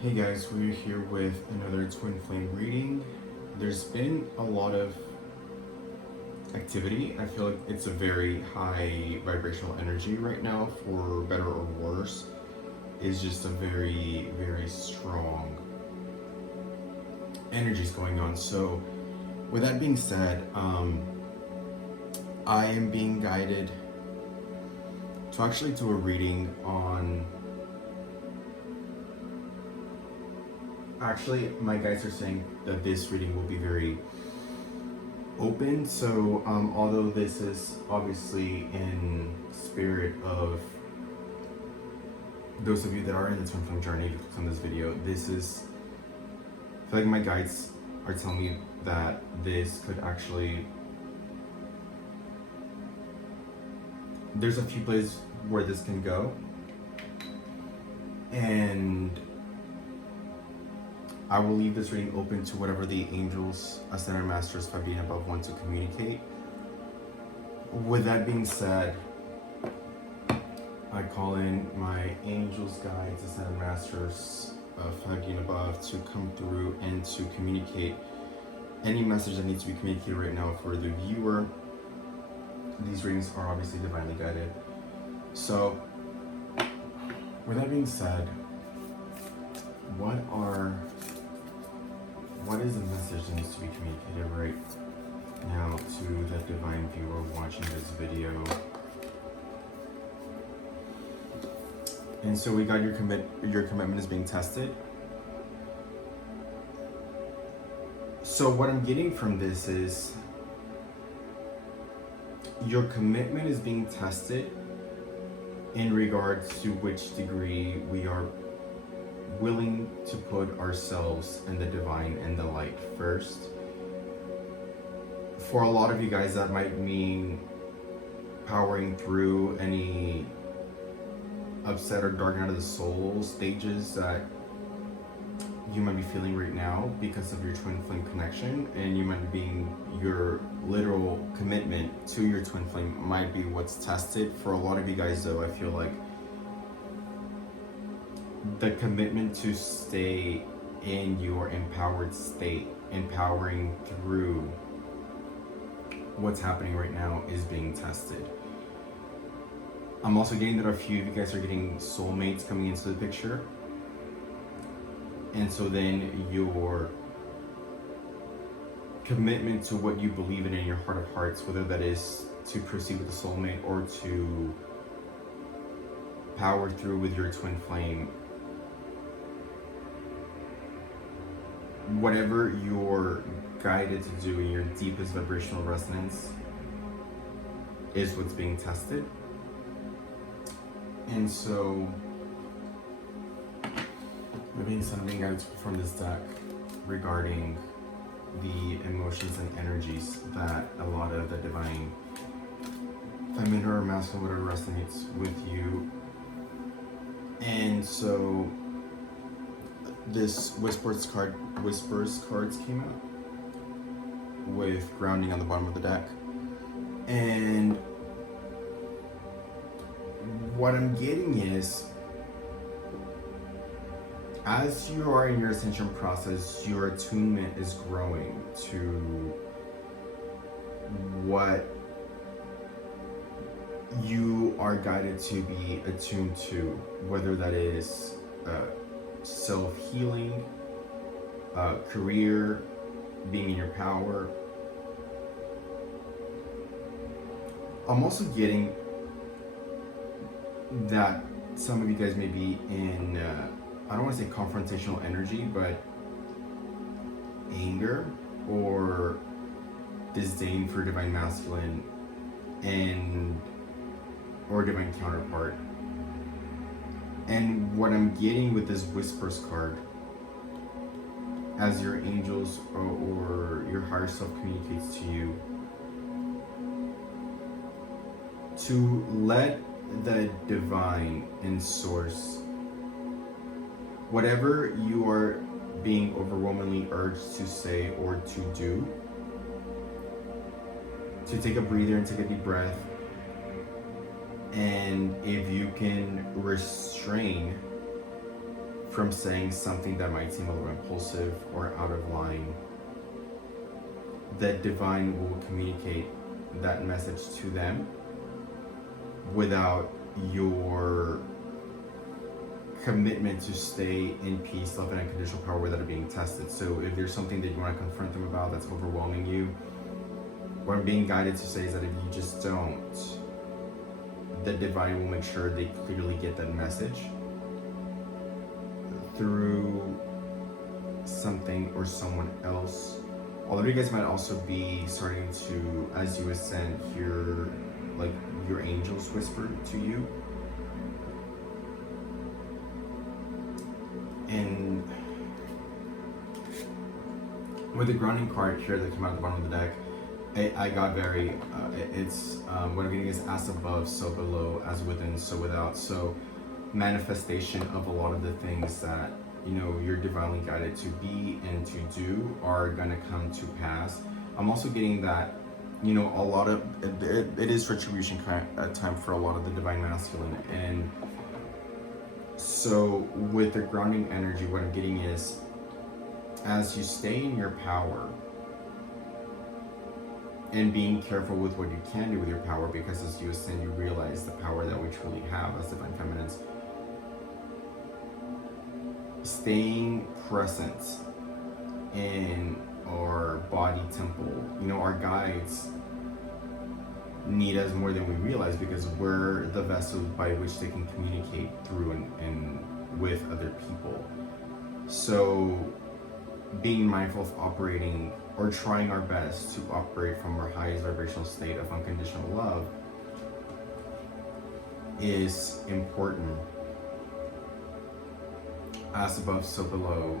Hey guys, we're here with another twin flame reading. There's been a lot of activity. I feel like it's a very high vibrational energy right now, for better or worse. It's just a very, very strong energies going on. So, with that being said, I am being guided to actually do a reading on. Actually, my guides are saying that this reading will be very open. So, although this is obviously in spirit of those of you that are in the twin flame journey to click on this video, this is. I feel like my guides are telling me that this could actually. There's a few places where this can go, and I will leave this reading open to whatever the angels, ascended masters, 5D and above want to communicate. With that being said, I call in my angels, guides, ascended masters, 5D and above to come through and to communicate any message that needs to be communicated right now for the viewer. These readings are obviously divinely guided. So, with that being said, what is the message that needs to be communicated right now to the divine viewer watching this video? And so we got your commitment is being tested. So what I'm getting from this is your commitment is being tested in regards to which degree we are willing to put ourselves and the divine and the light first. For a lot of you guys, that might mean powering through any upset or dark night of the soul stages that you might be feeling right now because of your twin flame connection, and you might be being your literal commitment to your twin flame might be what's tested. For a lot of you guys though, I feel like the commitment to stay in your empowered state, empowering through what's happening right now, is being tested. I'm also getting that a few of you guys are getting soulmates coming into the picture. And so then your commitment to what you believe in your heart of hearts, whether that is to proceed with the soulmate or to power through with your twin flame, whatever you're guided to do in your deepest vibrational resonance is what's being tested. And so, maybe something guided from this deck regarding the emotions and energies that a lot of the divine feminine or masculine, whatever resonates with you. And so this whispers cards came out with grounding on the bottom of the deck. And what I'm getting is, as you are in your ascension process, your attunement is growing to what you are guided to be attuned to, whether that is self-healing, career, being in your power. I'm also getting that some of you guys may be in, I don't want to say confrontational energy, but anger or disdain for divine masculine and or divine counterpart. And what I'm getting with this whispers card, as your angels or your higher self communicates to you, to let the divine and source, whatever you are being overwhelmingly urged to say or to do, to take a breather and take a deep breath. And if you can restrain from saying something that might seem a little impulsive or out of line, the divine will communicate that message to them without your commitment to stay in peace, love, and unconditional power without it being tested. So if there's something that you want to confront them about that's overwhelming you, what I'm being guided to say is that if you just don't, the divine will make sure they clearly get that message through something or someone else. All of you guys might also be starting to, as you ascend, hear like your angels whisper to you. And with the grounding card here that came out at the bottom of the deck, I got very, what I'm getting is as above, so below, as within, so without. So manifestation of a lot of the things that, you know, you're divinely guided to be and to do are going to come to pass. I'm also getting that, you know, a lot of, it is retribution time for a lot of the divine masculine. And so with the grounding energy, what I'm getting is, as you stay in your power and being careful with what you can do with your power, because as you ascend, you realize the power that we truly have as divine feminines. Staying present in our body temple, you know, our guides need us more than we realize, because we're the vessel by which they can communicate through and with other people. So being mindful of operating, or trying our best to operate from our highest vibrational state of unconditional love, is important. As above, so below,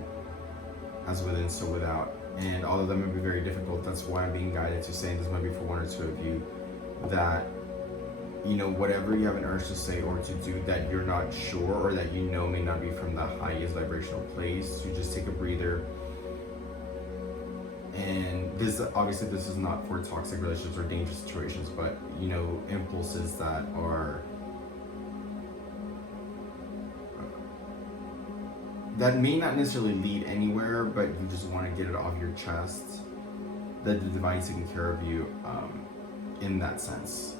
as within, so without. And all of them may be very difficult. That's why I'm being guided to saying this might be for one or two of you, that, you know, whatever you have an urge to say or to do that you're not sure, or that you know may not be from the highest vibrational place, to just take a breather. And this, obviously this is not for toxic relationships or dangerous situations, but, you know, impulses that are that may not necessarily lead anywhere, but you just want to get it off your chest, that the divine's taking care of you in that sense.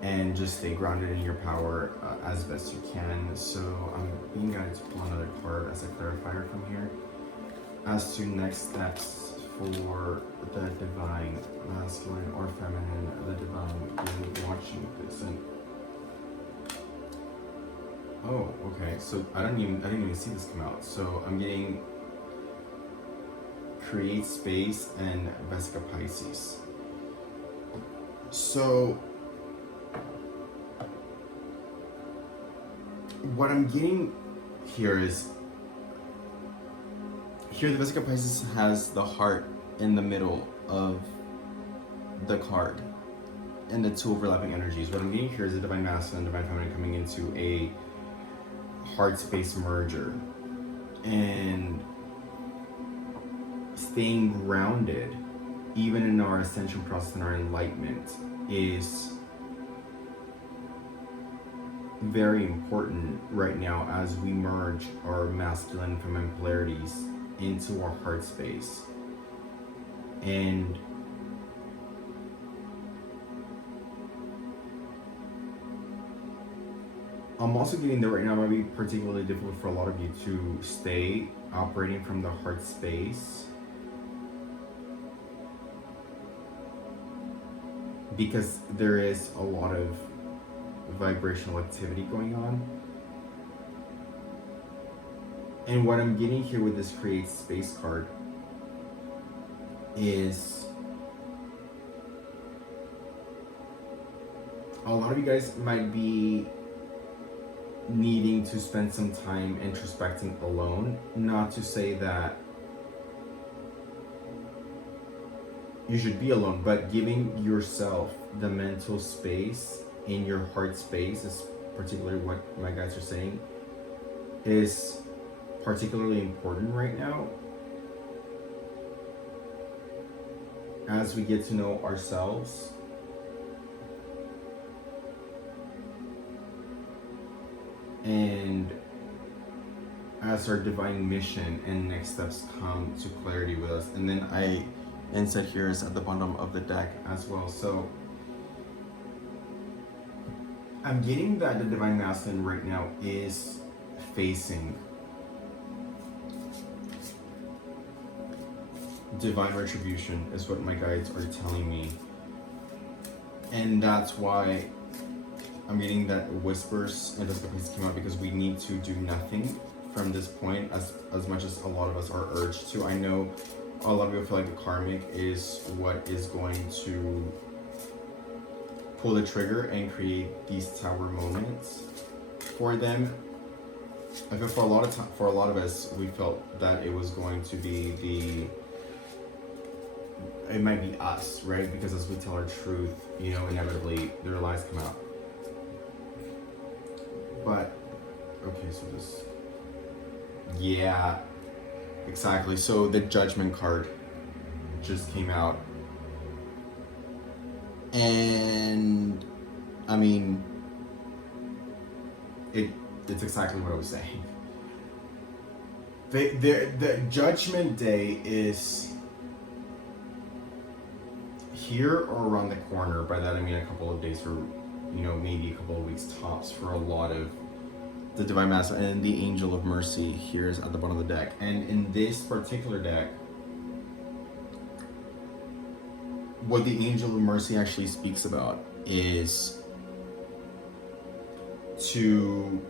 And just stay grounded in your power as best you can. So I'm being guided to pull another card as a clarifier from here, as to next steps for the divine masculine or feminine, the divine being watching this. And oh, okay. So I didn't even see this come out. So I'm getting create space and Vesica Pisces. So what I'm getting here is, here the Vesica Pisces has the heart in the middle of the card and the two overlapping energies. What I'm getting here is a divine masculine and divine feminine coming into a heart space merger, and staying grounded even in our ascension process and our enlightenment is very important right now, as we merge our masculine and feminine polarities into our heart space. And I'm also getting that right now might be particularly difficult for a lot of you to stay operating from the heart space, because there is a lot of vibrational activity going on. And what I'm getting here with this create space card is, a lot of you guys might be needing to spend some time introspecting alone. Not to say that you should be alone, but giving yourself the mental space in your heart space is particularly what my guides are saying, is particularly important right now, as we get to know ourselves and as our divine mission and next steps come to clarity with us. And then inset here is at the bottom of the deck as well. So I'm getting that the divine masculine right now is facing divine retribution, is what my guides are telling me. And that's why I'm getting that whispers and this came out, because we need to do nothing from this point as much as a lot of us are urged to. I know a lot of people feel like the karmic is what is going to pull the trigger and create these tower moments for them. I feel for a lot of us, we felt that it was going to be it might be us, right? Because as we tell our truth, you know, inevitably their lies come out. But okay, so this, yeah, exactly. So the Judgment card just came out, and I mean, it's exactly what I was saying. The Judgment Day is here or around the corner. By that I mean a couple of days, or you know, maybe a couple of weeks tops, for a lot of the Divine Master. And the Angel of Mercy here is at the bottom of the deck. And in this particular deck, what the Angel of Mercy actually speaks about is to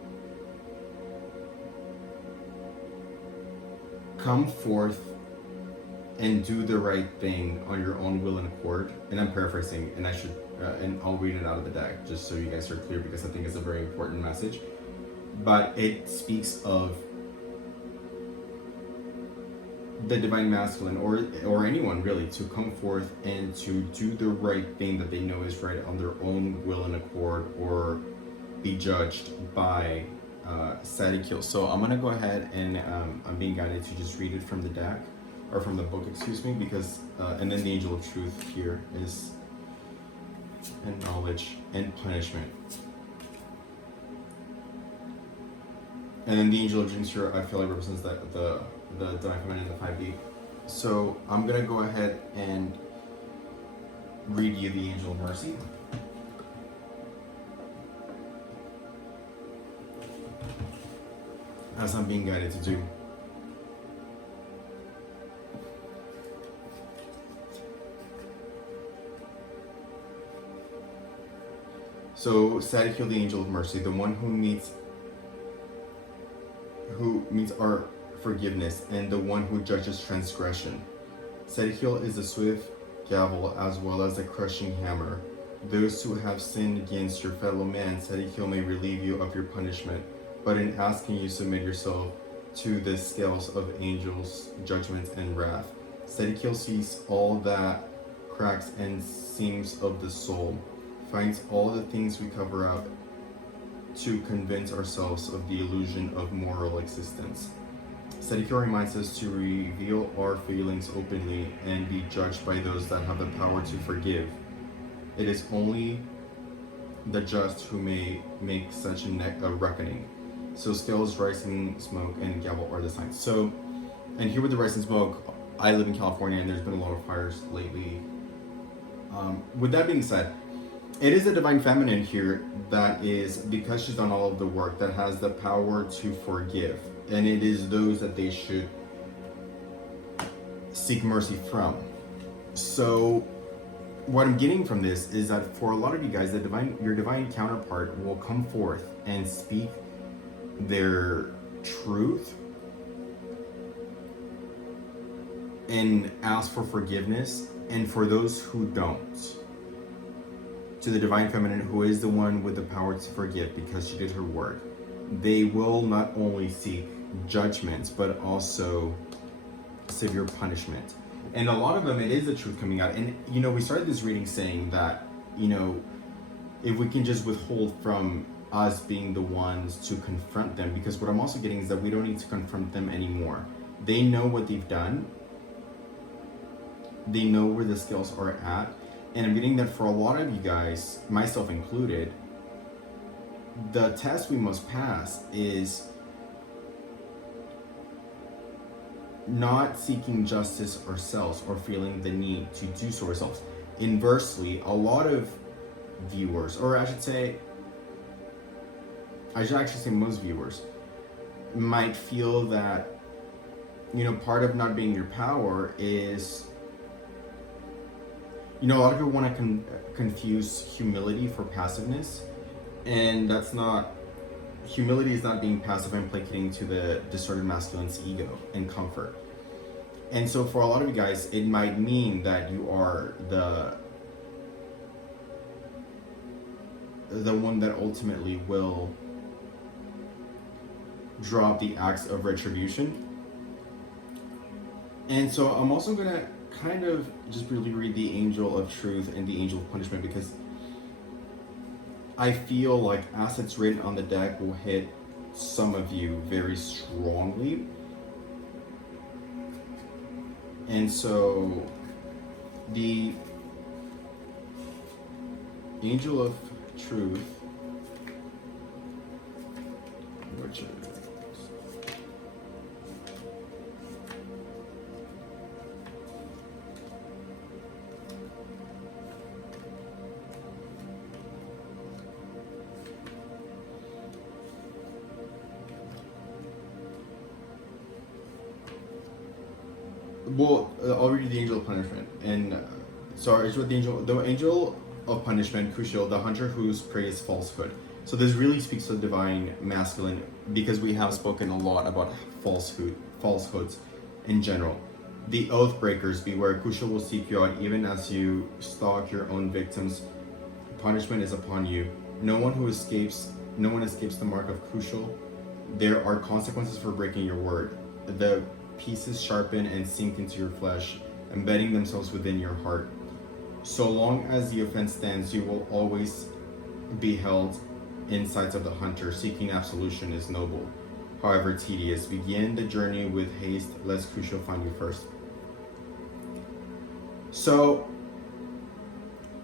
come forth and do the right thing on your own will and accord. And I'm paraphrasing, and I should, and I'll read it out of the deck just so you guys are clear, because I think it's a very important message. But it speaks of the Divine Masculine, or anyone really, to come forth and to do the right thing that they know is right on their own will and accord, or be judged by Sadikil. So I'm gonna go ahead and I'm being guided to just read it from the deck, or from the book, excuse me, because and then the Angel of Truth here is, and knowledge and punishment. And then the Angel of Jinx here, I feel like represents that the Divine Feminine in the 5D. So I'm gonna go ahead and read you the Angel of Mercy. As I'm being guided to do. So Sadikil, the Angel of Mercy, the one who meets our forgiveness, and the one who judges transgression. Sadikil is a swift gavel as well as a crushing hammer. Those who have sinned against your fellow man, Sadikil may relieve you of your punishment, but in asking you submit yourself to the scales of angels, judgment, and wrath. Sadikil sees all that cracks and seams of the soul, finds all the things we cover up to convince ourselves of the illusion of moral existence. Sadikil reminds us to reveal our feelings openly and be judged by those that have the power to forgive. It is only the just who may make such a reckoning. So scales, rising smoke, and gavel are the signs. So, and here with the rising smoke, I live in California and there's been a lot of fires lately. With that being said, it is the Divine Feminine here that is, because she's done all of the work, that has the power to forgive. And it is those that they should seek mercy from. So what I'm getting from this is that for a lot of you guys, your divine counterpart will come forth and speak their truth and ask for forgiveness. And for those who don't, to the Divine Feminine, who is the one with the power to forgive because she did her work, they will not only seek judgments but also severe punishment. And a lot of them, it is the truth coming out. And you know, we started this reading saying that, you know, if we can just withhold from us being the ones to confront them, because what I'm also getting is that we don't need to confront them anymore. They know what they've done. They know where the scales are at. And I'm getting that for a lot of you guys, myself included, the test we must pass is not seeking justice ourselves or feeling the need to do so ourselves. Inversely, a lot of viewers, or I should actually say most viewers, might feel that, part of not being your power is, a lot of people want to confuse humility for passiveness, and that's not. Humility is not being passive and placating to the distorted masculine's ego and comfort. And so for a lot of you guys, it might mean that you are the one that ultimately will drop the acts of retribution. And so I'm also going to kind of just really read the Angel of Truth and the Angel of Punishment, because I feel like as it's written on the deck will hit some of you very strongly. And so the Angel of Truth, which is I'll read the Angel of Punishment. And sorry, it's with the Angel of Punishment, Kushil, the hunter whose prey is falsehood. So this really speaks to the divine masculine, because we have spoken a lot about falsehoods in general. The oath breakers, beware. Kushil will seek you out even as you stalk your own victims. Punishment is upon you. No one escapes the mark of Kushil. There are consequences for breaking your word. The pieces sharpen and sink into your flesh, embedding themselves within your heart. So long as the offense stands, you will always be held in sights of the hunter. Seeking absolution is noble, however tedious. Begin the journey with haste, lest Kushil find you first. So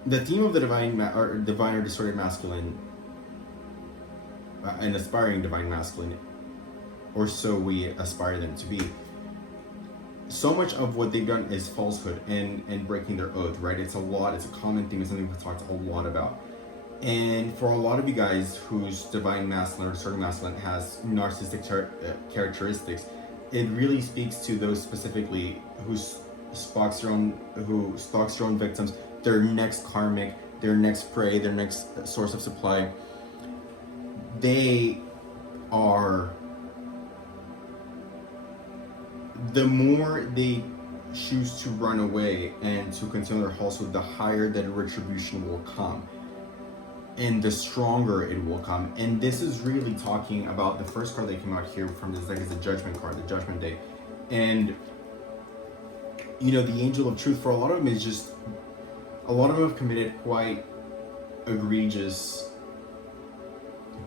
the theme of the divine or distorted masculine, an aspiring divine masculine, or so we aspire them to be. So much of what they've done is falsehood and breaking their oath, right? It's a common theme, it's something we've talked a lot about. And for a lot of you guys whose divine masculine or distorted masculine has narcissistic characteristics, it really speaks to those specifically who stalks their own victims, their next karmic, their next prey, their next source of supply. They are, the more they choose to run away and to continue their household, the higher that retribution will come and the stronger it will come. And this is really talking about the first card that came out here from this deck is the Judgment card, the Judgment Day. And the Angel of Truth, for a lot of them, is just, a lot of them have committed quite egregious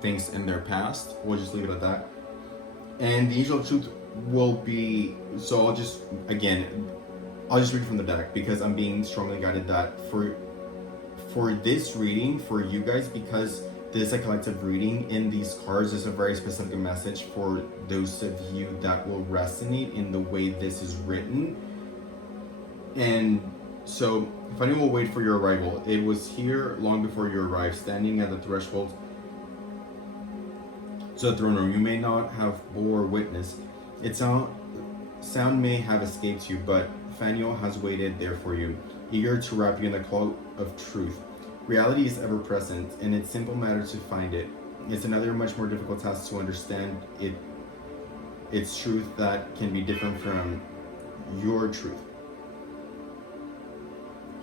things in their past. We'll just leave it at that. And the Angel of Truth will be, so I'll just read from the deck, because I'm being strongly guided that for this reading, for you guys, because this is a collective reading, in these cards there's a very specific message for those of you that will resonate in the way this is written. And so, if anyone will wait for your arrival, it was here long before you arrived, standing at the threshold to the throne room. You may not have bore witness. Its sound may have escaped you, but Faniel has waited there for you, eager to wrap you in the cloak of truth. Reality is ever present, and it's simple matter to find it. It's another much more difficult task to understand it. It's truth that can be different from your truth.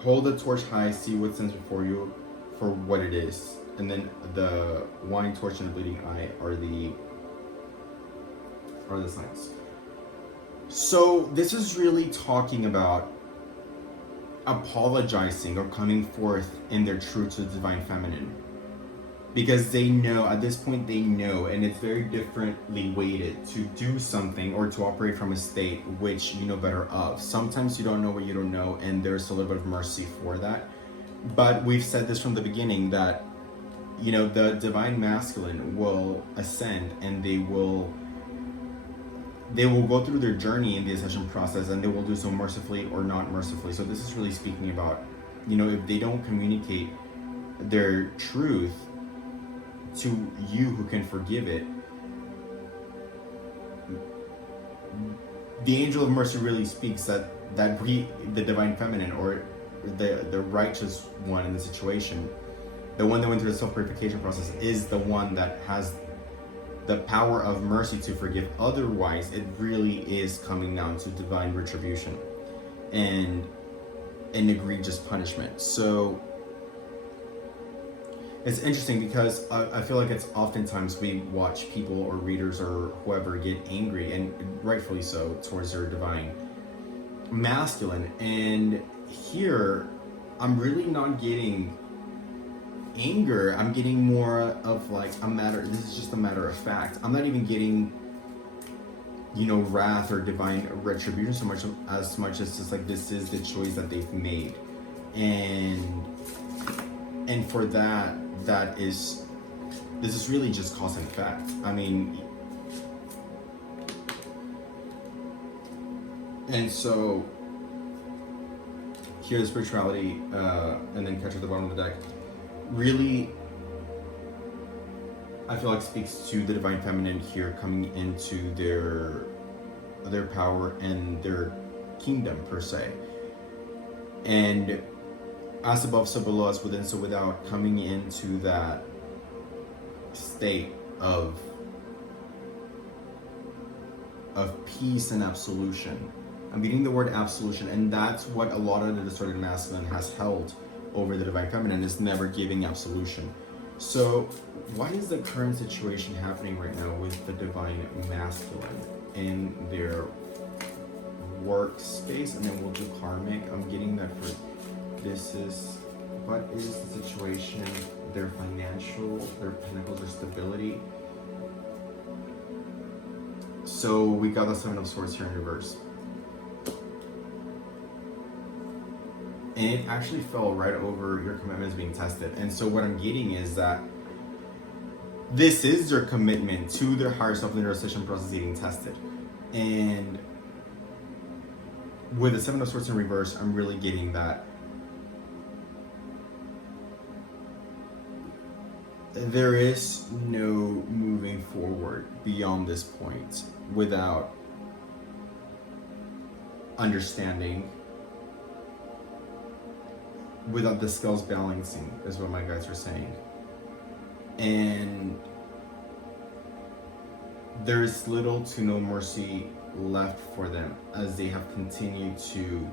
Hold the torch high, see what stands before you for what it is. And then the wine torch and the bleeding eye are the signs. So this is really talking about apologizing or coming forth in their truth to the divine feminine, because they know, at this point they know, and it's very differently weighted to do something or to operate from a state which you know better of. Sometimes you don't know what you don't know, and there's a little bit of mercy for that. But we've said this from the beginning that the divine masculine will ascend, and they will they will go through their journey in the ascension process, and they will do so mercifully or not mercifully. So this is really speaking about, if they don't communicate their truth to you who can forgive it, the angel of mercy really speaks that the divine feminine, or the righteous one in the situation, the one that went through the self-purification process, is the one that has the power of mercy to forgive. Otherwise, it really is coming down to divine retribution and an egregious punishment. So it's interesting because I feel like it's oftentimes we watch people or readers or whoever get angry, and rightfully so, towards their divine masculine. And here, I'm really not getting anger. I'm getting more of like this is just a matter of fact. I'm not even getting, wrath or divine retribution so much as just like, this is the choice that they've made. And for this is really just cause and effect. I mean, and so here the spirituality, and then catch at the bottom of the deck, really, I feel like speaks to the divine feminine here, coming into their power and their kingdom per se. And as above, so below, as within, so without, coming into that state of peace and absolution. I'm getting the word absolution, and that's what a lot of the distorted masculine has held over the divine feminine, is never giving absolution. So why is the current situation happening right now with the divine masculine in their workspace? And then we'll do karmic. I'm getting that for this is, what is the situation, their financial, their pentacles, their stability. So we got the Seven of Swords here in reverse. And it actually fell right over your commitments being tested. And so what I'm getting is that this is their commitment to their higher self and their ascension process being tested. And with the Seven of Swords in reverse, I'm really getting that there is no moving forward beyond this point without understanding, without the scales balancing, is what my guides are saying. And there is little to no mercy left for them, as they have continued to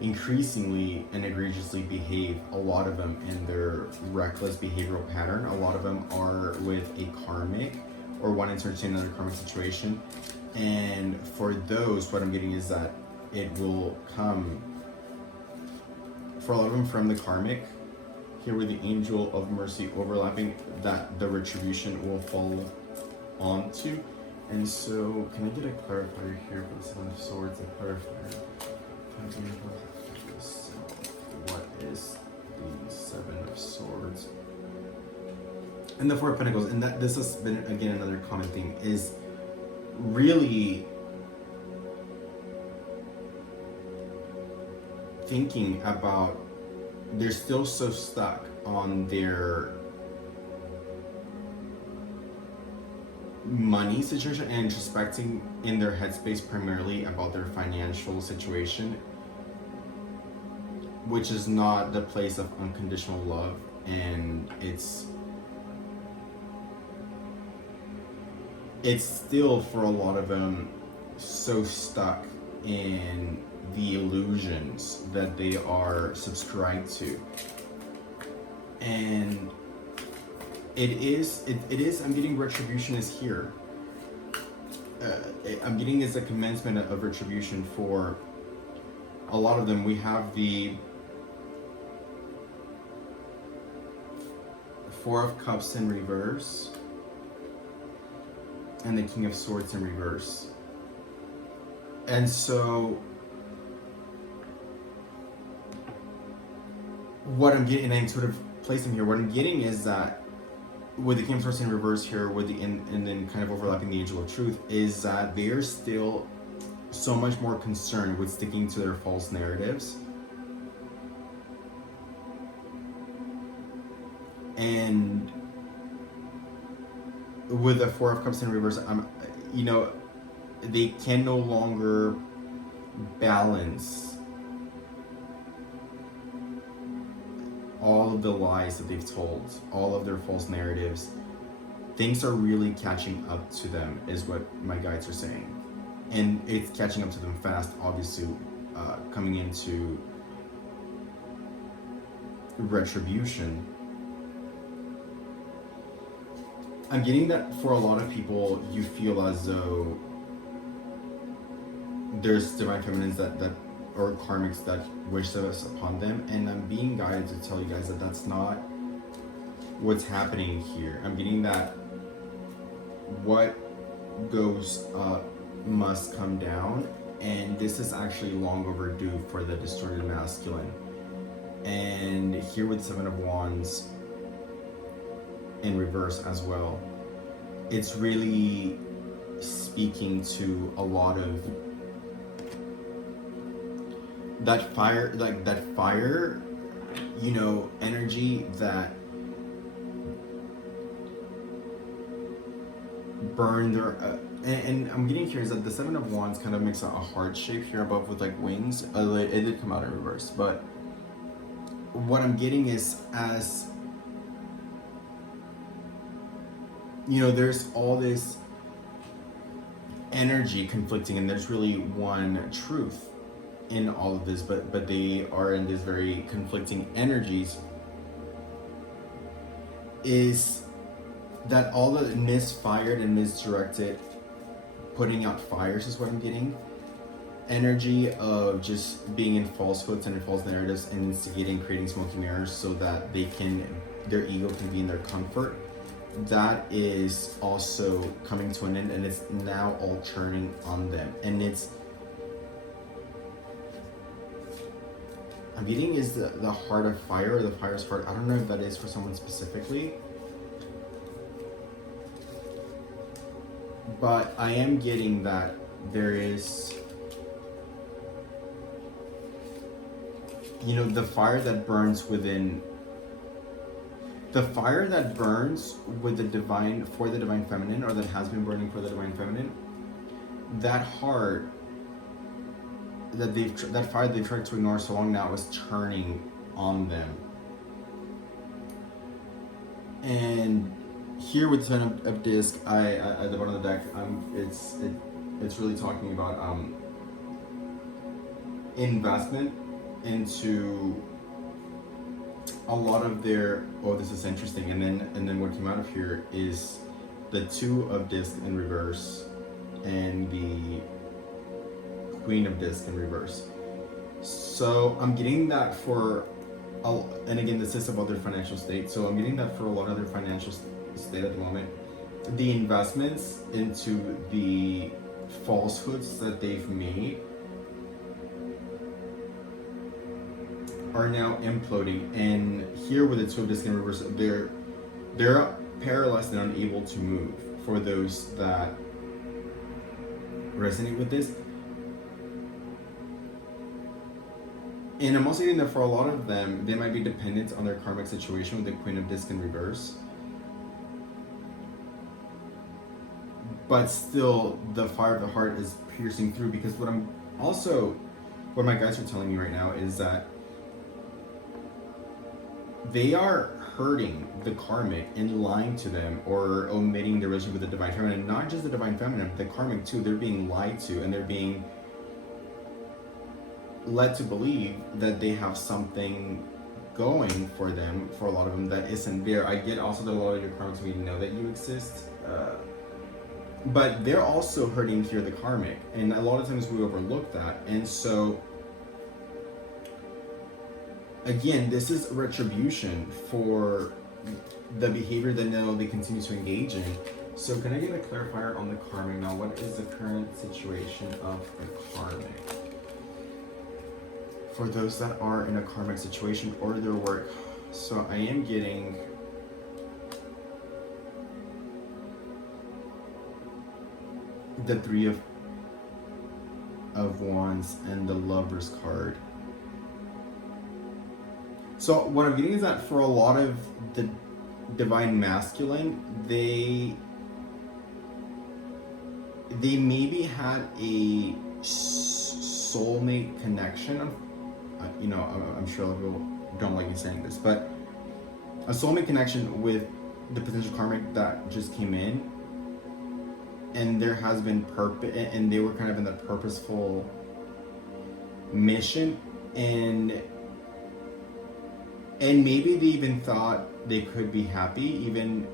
increasingly and egregiously behave, a lot of them in their reckless behavioral pattern. A lot of them are with a karmic or wanting to entertain another karmic situation. And for those, what I'm getting is that it will come, for a lot of them, from the karmic. Here with the angel of mercy overlapping, that the retribution will fall onto. And so, can I get a clarifier here for the Seven of Swords? A clarifier. What is the Seven of Swords? And the Four of Pentacles. And that this has been, again, another common thing, is really thinking about, they're still so stuck on their money situation and introspecting in their headspace primarily about their financial situation, which is not the place of unconditional love. And it's still, for a lot of them, so stuck in the illusions that they are subscribed to. And it is, I'm getting retribution is here. I'm getting is a commencement of retribution for a lot of them. We have the Four of Cups in reverse and the King of Swords in reverse. And so what I'm getting, and I'm sort of placing here, what I'm getting is that with the King of Swords in reverse here, with the and then kind of overlapping the Angel of Truth, is that they are still so much more concerned with sticking to their false narratives. And with the Four of Cups in reverse, they can no longer balance all of the lies that they've told, all of their false narratives. Things are really catching up to them, is what my guides are saying. And it's catching up to them fast, obviously, coming into retribution. I'm getting that for a lot of people, you feel as though there's divine feminines that or karmics that wish this upon them, and I'm being guided to tell you guys that that's not what's happening here. I'm getting that what goes up must come down, and this is actually long overdue for the distorted masculine. And here with Seven of Wands in reverse as well, it's really speaking to a lot of that fire, like that fire, energy that burn their and I'm getting here is that the Seven of Wands kind of makes a heart shape here above with like wings. It did come out in reverse, but what I'm getting is, as there's all this energy conflicting, and there's really one truth in all of this, but they are in these very conflicting energies. Is that all the misfired and misdirected putting out fires is what I'm getting. Energy of just being in falsehoods and in false narratives and instigating, creating smoke mirrors so that their ego can be in their comfort. That is also coming to an end, and it's now all turning on them. And I'm getting is the heart of fire, or the fire's heart. I don't know if that is for someone specifically, but I am getting that there is, the fire that burns within, the fire that burns with the divine, for the divine feminine, or that has been burning for the divine feminine, that heart, that fire they've tried to ignore so long now is turning on them. And here with the Ten of Disc, at the bottom of the deck, it's really talking about investment into a lot of their, this is interesting, and then what came out of here is the Two of Disc in reverse and the Queen of Disc in reverse. So I'm getting that for, and again, this is about their financial state, so I'm getting that for a lot of their financial state at the moment. The investments into the falsehoods that they've made are now imploding. And here with the Two of Disc in reverse, they're paralyzed and unable to move, for those that resonate with this. And I'm also getting that for a lot of them, they might be dependent on their karmic situation with the Queen of Disc in reverse. But still, the fire of the heart is piercing through, because what my guides are telling me right now is that they are hurting the karmic in lying to them or omitting the relationship with the divine feminine. Not just the divine feminine, but the karmic too. They're being lied to, and they're being led to believe that they have something going for them, for a lot of them, that isn't there. I get also that a lot of your karmics may know that you exist, but they're also hurting here, the karmic, and a lot of times we overlook that. And so again, this is retribution for the behavior that now they continue to engage in. So can I get a clarifier on the karmic now? What is the current situation of the karmic for those that are in a karmic situation or their work? So I am getting the Three of Wands and the Lover's card. So what I'm getting is that for a lot of the divine masculine, they maybe had a soulmate connection. I'm sure a lot of people don't like me saying this, but a soulmate connection with the potential karmic that just came in, and there has been purpose, and they were kind of in the purposeful mission, and maybe they even thought they could be happy even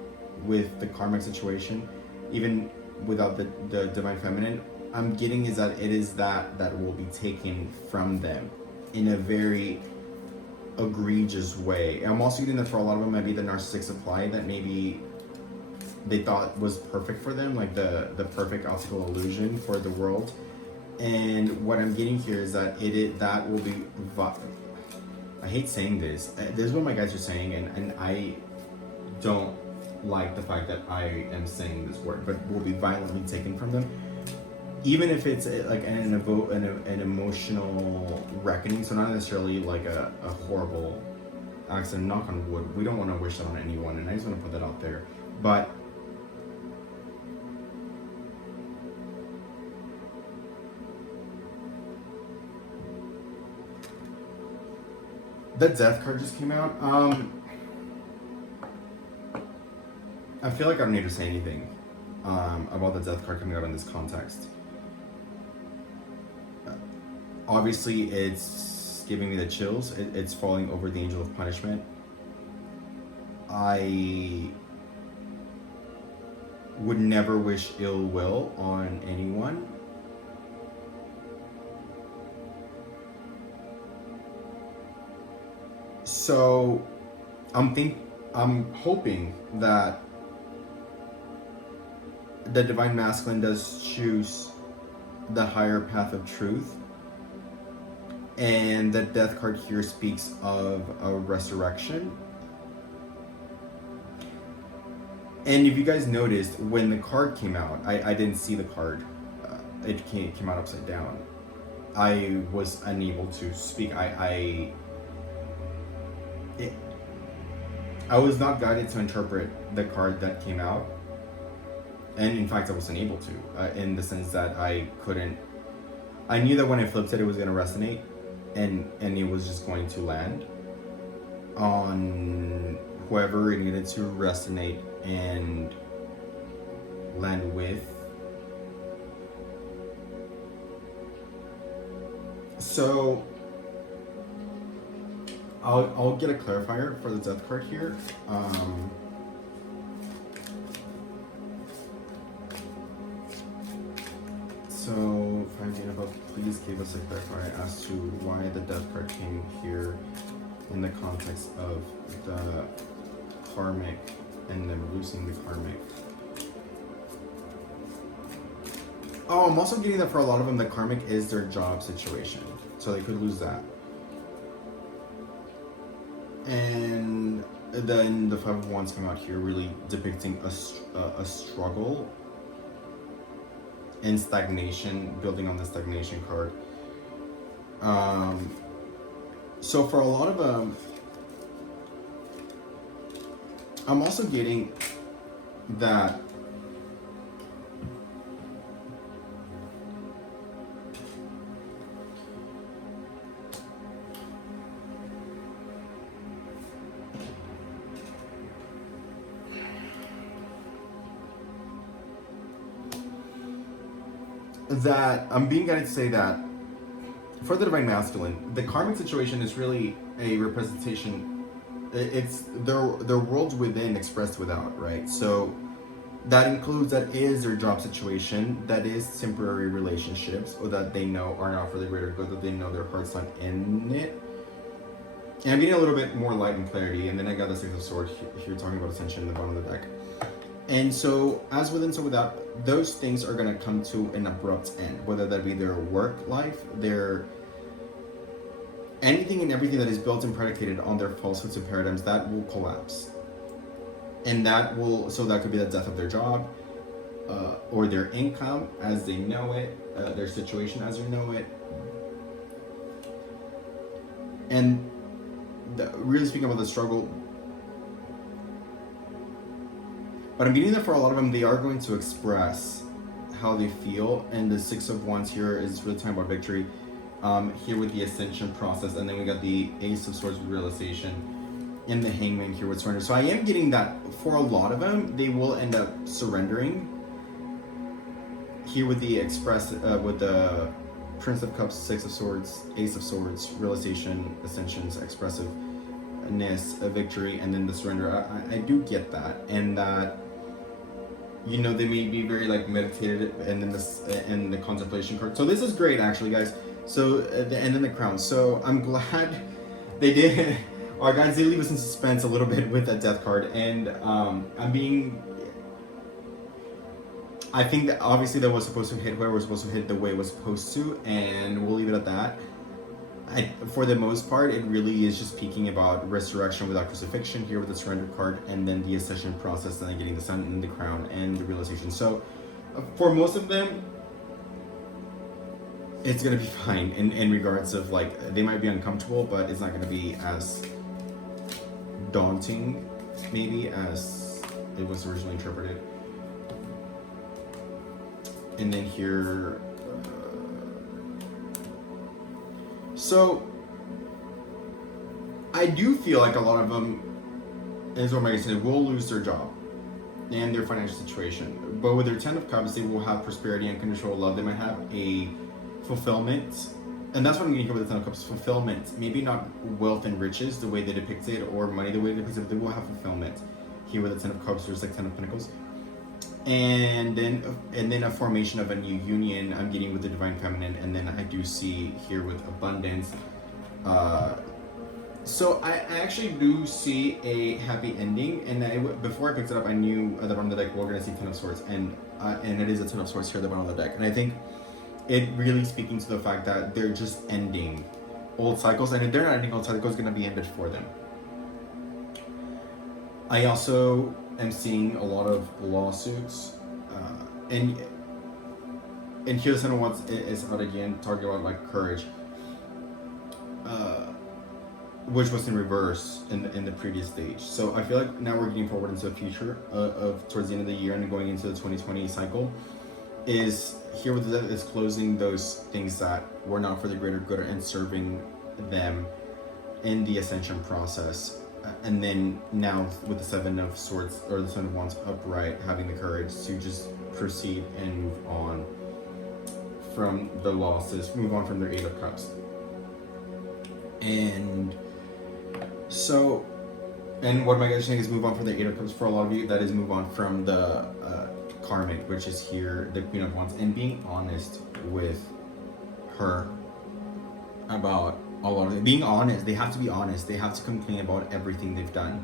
with the karmic situation, even without the divine feminine. I'm getting is that it is that will be taken from them in a very egregious way. I'm also getting that for a lot of them, maybe the narcissistic supply that maybe they thought was perfect for them, like the perfect optical illusion for the world. And what I'm getting here is that that will be, I hate saying this. This is what my guys are saying, and I don't like the fact that I am saying this word, but will be violently taken from them. Even if it's like an emotional reckoning, so not necessarily like a horrible accident, knock on wood. We don't want to wish that on anyone, and I just want to put that out there. But the Death card just came out. I feel like I don't need to say anything about the Death card coming out in this context. Obviously, it's giving me the chills. It's falling over the Angel of Punishment. I would never wish ill will on anyone. So, I'm hoping that the divine masculine does choose the higher path of truth. And the Death card here speaks of a resurrection. And if you guys noticed, when the card came out, I didn't see the card. It came out upside down. I was unable to speak. I was not guided to interpret the card that came out. And in fact, I wasn't able to, in the sense that I knew that when I flipped it, it was going to resonate. And it was just going to land on whoever it needed to resonate and land with. So I'll get a clarifier for the Death card here. So, 5 and above, please give us a clarifier as to why the Death card came here in the context of the karmic and them losing the karmic. Oh, I'm also getting that for a lot of them, the karmic is their job situation. So they could lose that. And then the Five of Wands come out here, really depicting a struggle and stagnation, building on the stagnation card. So for a lot of them, I'm also getting that I'm being guided to say that for the divine masculine, the karmic situation is really a representation. It's their worlds within expressed without, right? So that includes that is their job situation, that is temporary relationships, or that they know are not for the greater good, that they know their heart's not in it. And I'm getting a little bit more light and clarity, and then I got the Six of Swords here talking about ascension in the bottom of the deck. And so, as within, so without, those things are going to come to an abrupt end, whether that be their work life, their anything and everything that is built and predicated on their falsehoods and paradigms, that will collapse. And that will, so that could be the death of their job. or their income as they know it, their situation as they know it. And really speaking about the struggle, but I'm getting that for a lot of them, they are going to express how they feel. And the Six of Wands here is really talking about victory. Here with the ascension process, and then we got the Ace of Swords with realization, and the Hangman here with surrender. So I am getting that for a lot of them, they will end up surrendering. Here with the with the Prince of Cups, Six of Swords, Ace of Swords, realization, ascensions, expressiveness, a victory, and then the surrender. I do get that, and that, you know, they may be very like meditative, and then this and the contemplation card. So this is great, actually, guys. So and then the Crown. So I'm glad they did. Our guys, they leave us in suspense a little bit with that Death card, and I think that obviously that was supposed to hit where it was supposed to hit the way it was supposed to, and we'll leave it at that. For the most part, it really is just speaking about resurrection without crucifixion here with the surrender card, and then the ascension process, and then getting the Sun and the Crown and the realization. So for most of them, it's going to be fine in regards of, like, they might be uncomfortable, but it's not going to be as daunting maybe as it was originally interpreted. And then here, so I do feel like a lot of them, as what Megan said, will lose their job and their financial situation. But with their Ten of Cups, they will have prosperity and unconditional love. They might have a fulfillment, and that's what I'm getting here with the Ten of Cups, fulfillment. Maybe not wealth and riches the way they depict it, or money the way they depict it, but they will have fulfillment. Here with the Ten of Cups, there's like Ten of Pentacles. And then a formation of a new union I'm getting with the Divine Feminine, and then I do see here with abundance. So I actually do see a happy ending, and before I picked it up, I knew at the bottom of the deck we're going to see Ten of Swords, and it is a Ten of Swords here at the bottom of the deck. And I think it really speaking to the fact that they're just ending old cycles, and if they're not ending old cycles, it's going to be ended for them. I also am seeing a lot of lawsuits, and here's Ten of Wands is out again, talking about like courage, which was in reverse in the previous stage. So I feel like now we're getting forward into the future of towards the end of the year and going into the 2020 cycle. Is here with the is closing those things that were not for the greater good and serving them in the ascension process. And then now with the Seven of Swords, or the Seven of Wands upright, having the courage to just proceed and move on from the losses, move on from their Eight of Cups. And so, and what am I going to say is move on from the Eight of Cups. For a lot of you, that is move on from the karmic, which is here, the Queen of Wands, and being honest with her about a lot of it. Being honest, they have to be honest. They have to complain about everything they've done,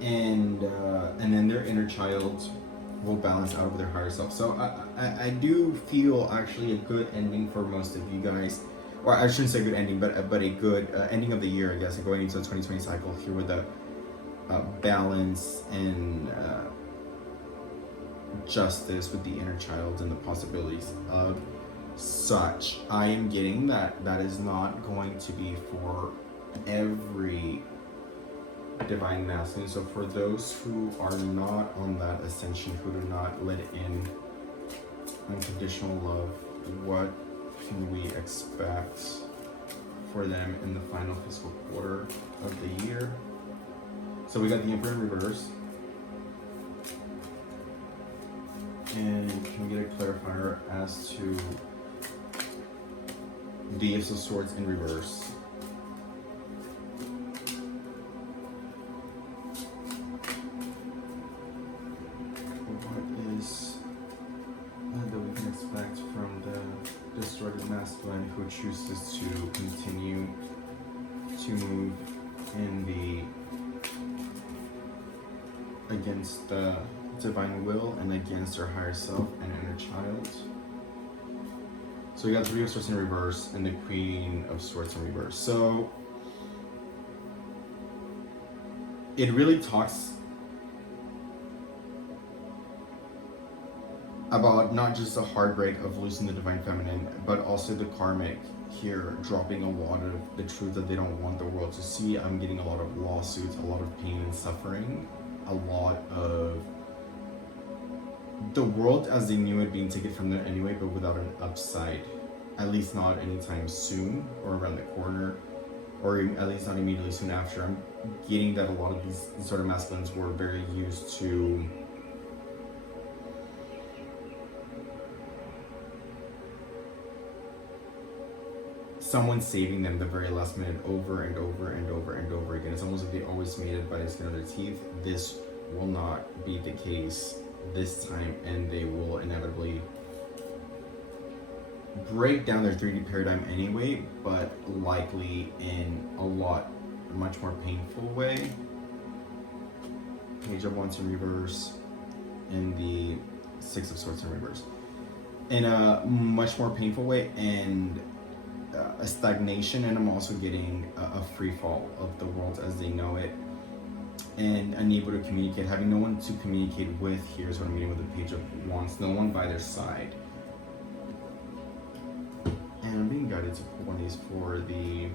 and then their inner child will balance out of their higher self. So I do feel actually a good ending for most of you guys, or I shouldn't say good ending, but a good ending of the year, I guess, going into the 2020 cycle here with a balance and justice with the inner child and the possibilities of such. I am getting that is not going to be for every divine masculine. So for those who are not on that ascension, who do not let in unconditional love, what can we expect for them in the final fiscal quarter of the year? So we got the Emperor in reverse. And can we get a clarifier as to the Ace of Swords in reverse? What is that we can expect from the distorted masculine who chooses to continue to move in the against the divine will and against their higher self and inner child? So we got Three of Swords in reverse and the Queen of Swords in reverse. So it really talks about not just the heartbreak of losing the divine feminine, but also the karmic here dropping a lot of the truth that they don't want the world to see. I'm getting a lot of lawsuits, a lot of pain and suffering, a lot of the world as they knew it being taken from them anyway, but without an upside, at least not anytime soon or around the corner, or at least not immediately soon after. I'm getting that a lot of these sort of masculines were very used to someone saving them the very last minute over and over and over and over again. It's almost like they always made it by the skin of their teeth. This will not be the case this time, and they will inevitably break down their 3D paradigm anyway, but likely in a much more painful way. Page of Wands in reverse and the Six of Swords in reverse. In a much more painful way, and a stagnation, and I'm also getting a free fall of the world as they know it, and unable to communicate, having no one to communicate with. Here's what I'm meaning with the Page of Wands, no one by their side. And I'm being guided to pull one of these for the...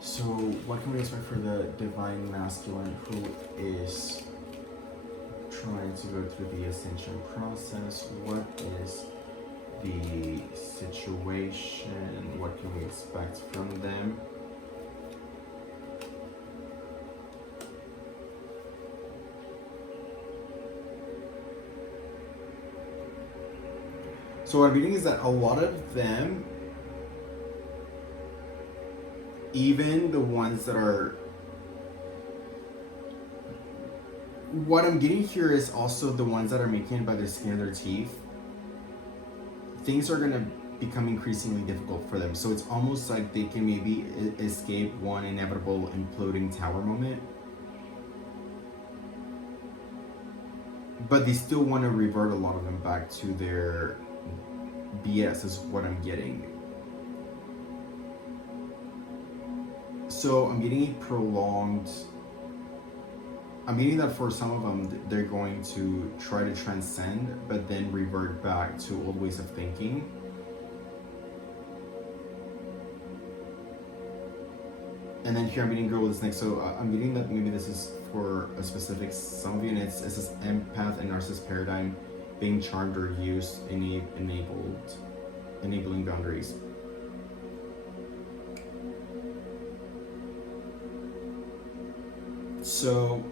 So what can we expect for the divine masculine who is trying to go through the ascension process? What is the situation? What can we expect from them? So what I'm reading is that a lot of them, even the ones that are, what I'm getting here is also the ones that are making it by the skin of their teeth, things are going to become increasingly difficult for them. So it's almost like they can maybe escape one inevitable imploding tower moment, but they still want to revert a lot of them back to their BS is what I'm getting. So I'm getting a prolonged, I'm getting that for some of them, they're going to try to transcend, but then revert back to old ways of thinking. And then here I'm getting girl with this next, so I'm getting that maybe this is for a specific, some of you, and it's this empath and narcissist paradigm, being charmed or used, enabling boundaries. So,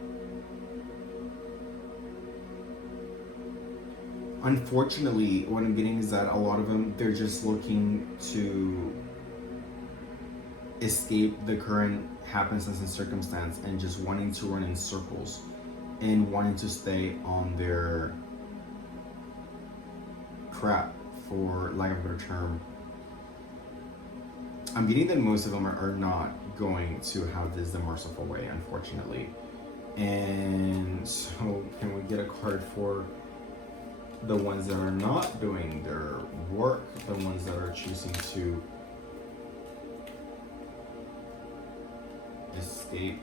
unfortunately, what I'm getting is that a lot of them, they're just looking to escape the current happenstance and circumstance, and just wanting to run in circles and wanting to stay on their crap, for lack of a better term. I'm getting that most of them are not going to have this the merciful way, unfortunately. And so can we get a card for the ones that are not doing their work, the ones that are choosing to escape?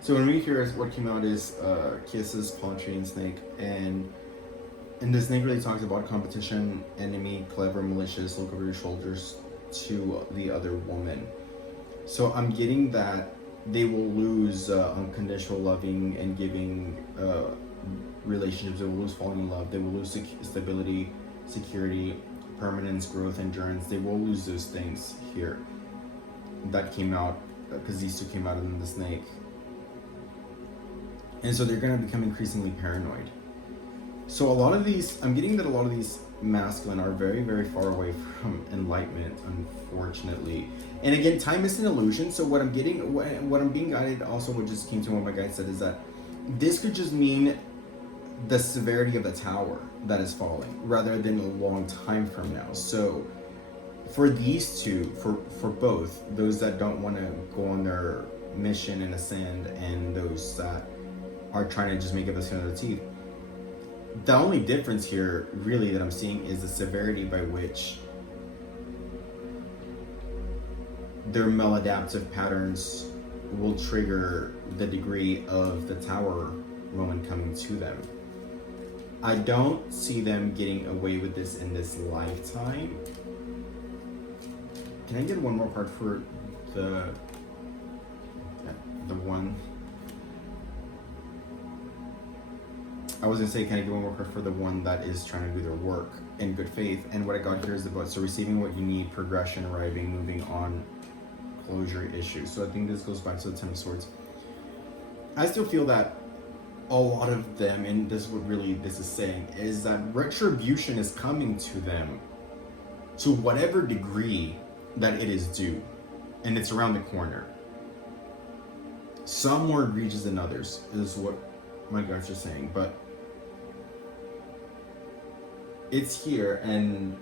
So when we hear what came out is Kisses, Palm Tree, and Snake, and the snake really talks about competition, enemy, clever, malicious, look over your shoulders to the other woman. So I'm getting that they will lose unconditional loving and giving relationships. They will lose falling in love. They will lose stability, security, permanence, growth, endurance. They will lose those things here. That came out because these two came out in the snake. And so they're going to become increasingly paranoid. So a lot of these, I'm getting that a lot of these masculine are very, very far away from enlightenment, unfortunately. And again, time is an illusion. So what I'm getting, what I'm being guided, also what just came to what my guide said, is that this could just mean the severity of the tower that is falling, rather than a long time from now. So for these two, for both, those that don't want to go on their mission and ascend, and those that are trying to just make it the skin of their teeth. The only difference here, really, that I'm seeing is the severity by which their maladaptive patterns will trigger the degree of the Tower moment coming to them. I don't see them getting away with this in this lifetime. Can I get one more card for the one? I was gonna say, can I get one more card for the one that is trying to do their work in good faith? And what I got here is about, so receiving what you need, progression, arriving, moving on, closure, issues. So I think this goes back to the Ten of Swords. I still feel that a lot of them, and this is what really this is saying, is that retribution is coming to them to whatever degree that it is due, and it's around the corner. Some more egregious than others is what my guys are saying, but it's here, and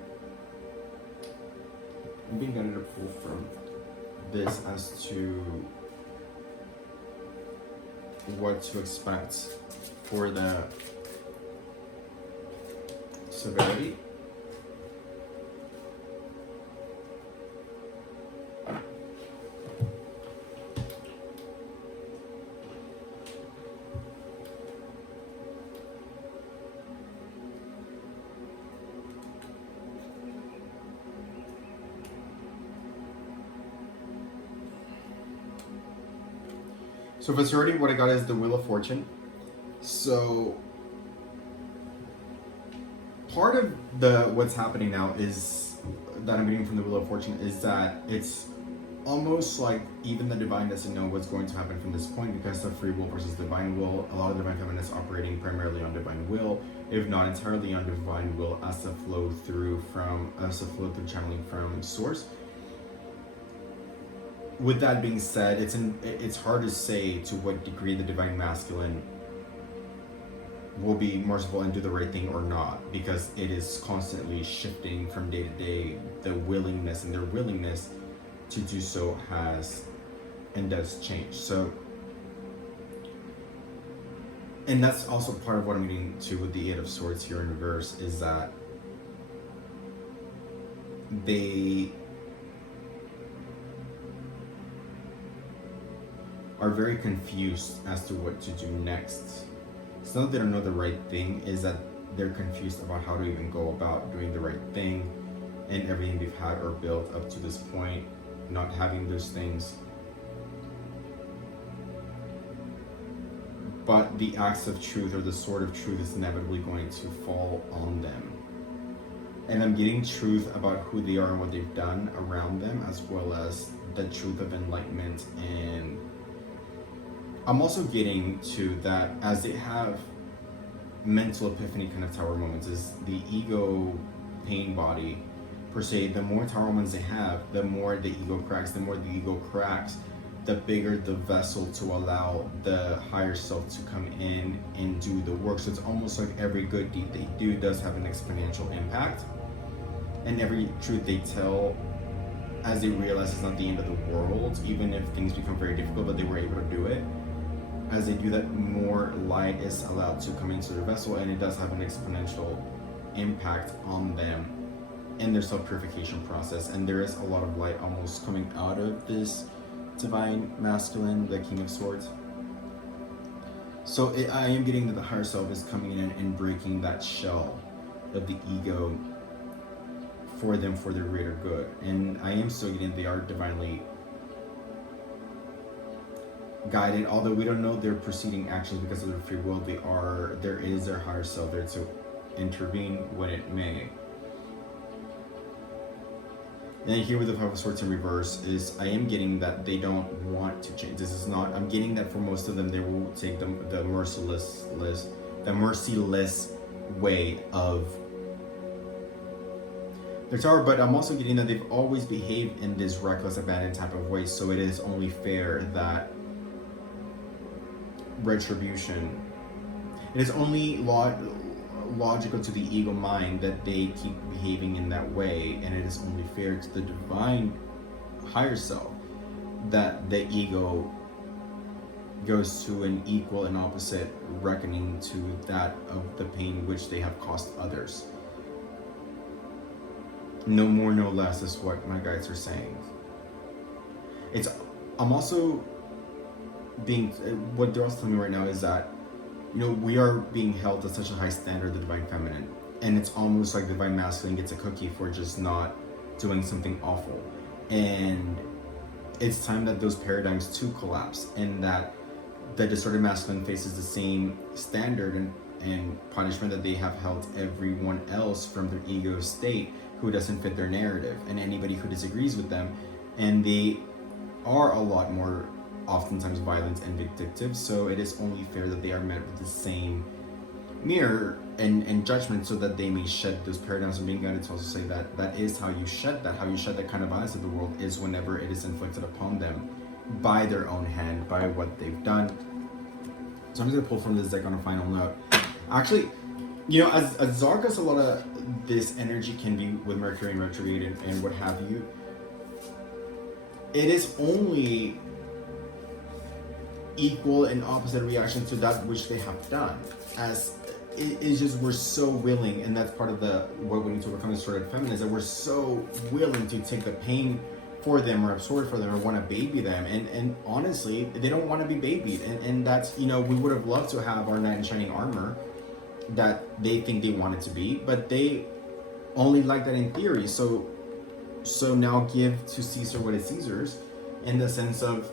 I'm being guided to pull from this as to what to expect for the severity. So for severity, what I got is the Wheel of Fortune. So part of what's happening now is that I'm getting from the Wheel of Fortune is that it's almost like even the divine doesn't know what's going to happen from this point, because of free will versus divine will. A lot of divine feminine is operating primarily on divine will, if not entirely on divine will, as a flow through channeling from source. With that being said, it's hard to say to what degree the divine masculine will be merciful and do the right thing or not, because it is constantly shifting from day to day. The willingness and their willingness to do so has and does change. So, and that's also part of what I'm getting to with the Eight of Swords here in reverse, is that they are very confused as to what to do next. It's not that they don't know the right thing, is that they're confused about how to even go about doing the right thing, and everything they've had or built up to this point, not having those things. But the axe of truth, or the sword of truth, is inevitably going to fall on them. And I'm getting truth about who they are and what they've done around them, as well as the truth of enlightenment. And I'm also getting to that as they have mental epiphany kind of Tower moments, is the ego pain body per se. The more Tower moments they have, the more the ego cracks. The more the ego cracks, the bigger the vessel to allow the higher self to come in and do the work. So it's almost like every good deed they do does have an exponential impact, and every truth they tell, as they realize it's not the end of the world, even if things become very difficult, but they were able to do it. As they do that, more light is allowed to come into their vessel, and it does have an exponential impact on them in their self-purification process. And there is a lot of light almost coming out of this divine masculine, the King of Swords. So I am getting that the higher self is coming in and breaking that shell of the ego for them, for their greater good. And I am still getting they are divinely guided, although we don't know their preceding actions because of their free will. There is their higher self there to intervene when it may. And here with the Five of Swords in reverse is, I am getting that they don't want to change. This is not, I'm getting that for most of them, they will take the merciless way of their tower. But I'm also getting that they've always behaved in this reckless, abandoned type of way. So it is only fair that retribution, it is only logical to the ego mind that they keep behaving in that way, and it is only fair to the divine higher self that the ego goes to an equal and opposite reckoning to that of the pain which they have caused others. No more, no less is what my guides are saying. I'm also being, what they're also telling me right now is that, we are being held to such a high standard, the divine feminine, and it's almost like the divine masculine gets a cookie for just not doing something awful. And it's time that those paradigms too collapse, and that the distorted masculine faces the same standard and punishment that they have held everyone else from their ego state who doesn't fit their narrative, and anybody who disagrees with them. And they are a lot more oftentimes violent and vindictive, so it is only fair that they are met with the same mirror and judgment, so that they may shed those paradigms. And being guided to also say that that is how you shed that kind of violence of the world, is whenever it is inflicted upon them by their own hand, by what they've done. So I'm just gonna pull from this deck on a final note. Actually, as dark as a lot of this energy can be with Mercury in retrograde and what have you, it is only equal and opposite reaction to that which they have done. As it's just, we're so willing, and that's part of what we need to overcome, is sort of feminism, that we're so willing to take the pain for them, or absorb for them, or want to baby them, and honestly, they don't want to be babied, and that's, we would have loved to have our knight in shining armor that they think they want it to be, but they only like that in theory. So now give to Caesar what is Caesar's, in the sense of,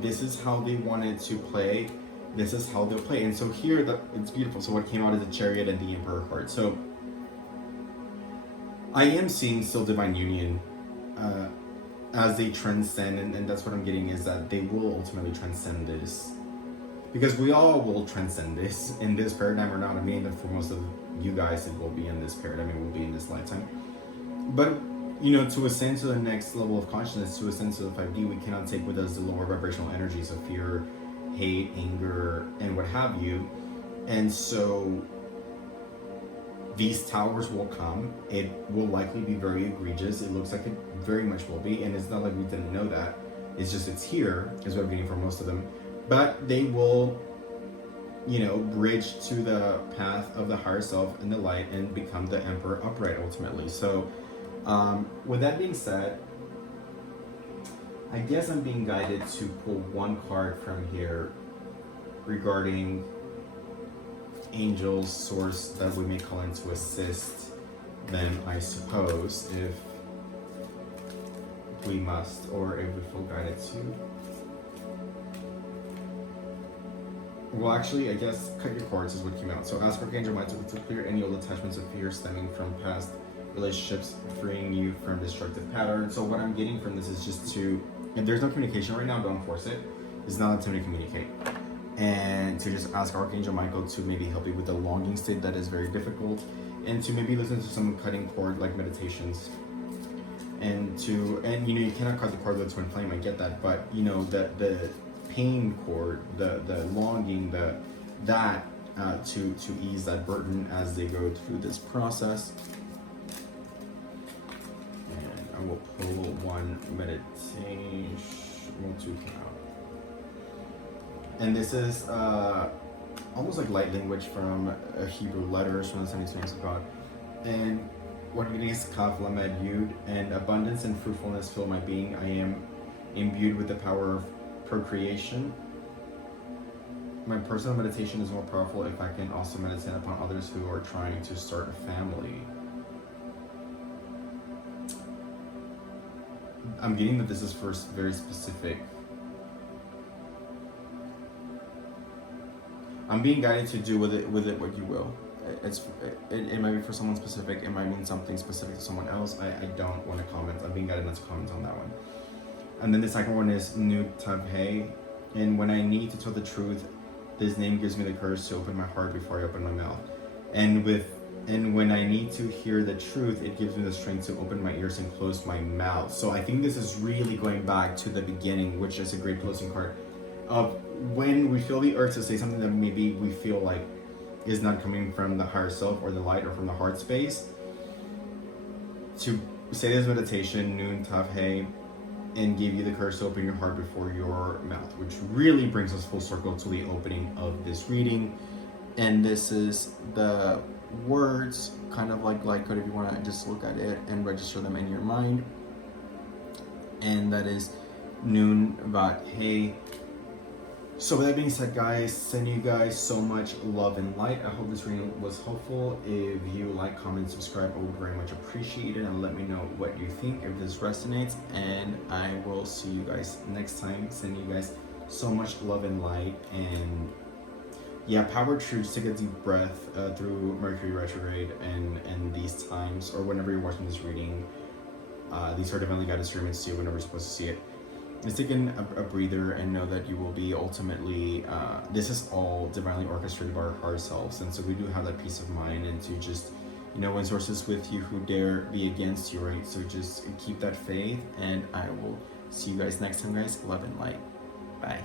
this is how they wanted to play, this is how they'll play. And so here, it's beautiful. So what came out is the Chariot and the Emperor card. So I am seeing still divine union as they transcend, and that's what I'm getting, is that they will ultimately transcend this, because we all will transcend this in this paradigm or not. I mean, for most of you guys, it will be in this paradigm, it will be in this lifetime. But to ascend to the next level of consciousness, to ascend to the 5D, we cannot take with us the lower vibrational energies of fear, hate, anger, and what have you. And so these towers will come. It will likely be very egregious. It looks like it very much will be, and it's not like we didn't know that. It's just, it's here, is what I'm getting from most of them. But they will, bridge to the path of the higher self and the light, and become the Emperor upright ultimately. So with that being said, I guess I'm being guided to pull one card from here regarding angels, source, that we may call in to assist them, I suppose, if we must, or if we feel guided to. Well, actually, I guess cut your cords is what came out. So ask Archangel Michael to clear any old attachments of fear stemming from past relationships, freeing you from destructive patterns. So what I'm getting from this is just to, if there's no communication right now, don't force it. It's not a time to communicate. And to just ask Archangel Michael to maybe help you with the longing state that is very difficult, and to maybe listen to some cutting cord like meditations. And you cannot cut the cord with a twin flame, I get that, but the pain cord, the longing, to ease that burden as they go through this process. And I will pull one meditation, two come out. And this is almost like light language from Hebrew letters from the 70 Names of God. And what I'm getting is Kaf Lamed Yud, and abundance and fruitfulness fill my being. I am imbued with the power of procreation. My personal meditation is more powerful if I can also meditate upon others who are trying to start a family. I'm getting that this is first very specific. I'm being guided to do with it what you will. It might be for someone specific. It might mean something specific to someone else. I don't want to comment. I'm being guided not to comment on that one. And then the second one is Nu Tav He. And when I need to tell the truth, this name gives me the courage to open my heart before I open my mouth. And when I need to hear the truth, it gives me the strength to open my ears and close my mouth. So I think this is really going back to the beginning, which is a great closing card, of when we feel the urge to say something that maybe we feel like is not coming from the higher self or the light or from the heart space, to say this meditation, Nun Tav He, and give you the courage to open your heart before your mouth, which really brings us full circle to the opening of this reading. And this is the words, kind of like light code if you want to just look at it and register them in your mind. And that is Noon Vat Hey. So with that being said, guys, send you guys so much love and light. I hope this reading was helpful. If you like, comment, subscribe, I would very much appreciate it, and let me know what you think if this resonates. And I will see you guys next time. Send you guys so much love and light, and yeah, power truths. Take a deep breath through Mercury retrograde and these times, or whenever you're watching this reading. These are divinely guided streamings to you whenever you're supposed to see it. Just take in a breather and know that you will be ultimately, this is all divinely orchestrated by our higher selves. And so we do have that peace of mind, and to just, when source is with you, who dare be against you, right? So just keep that faith, and I will see you guys next time, guys. Love and light. Bye.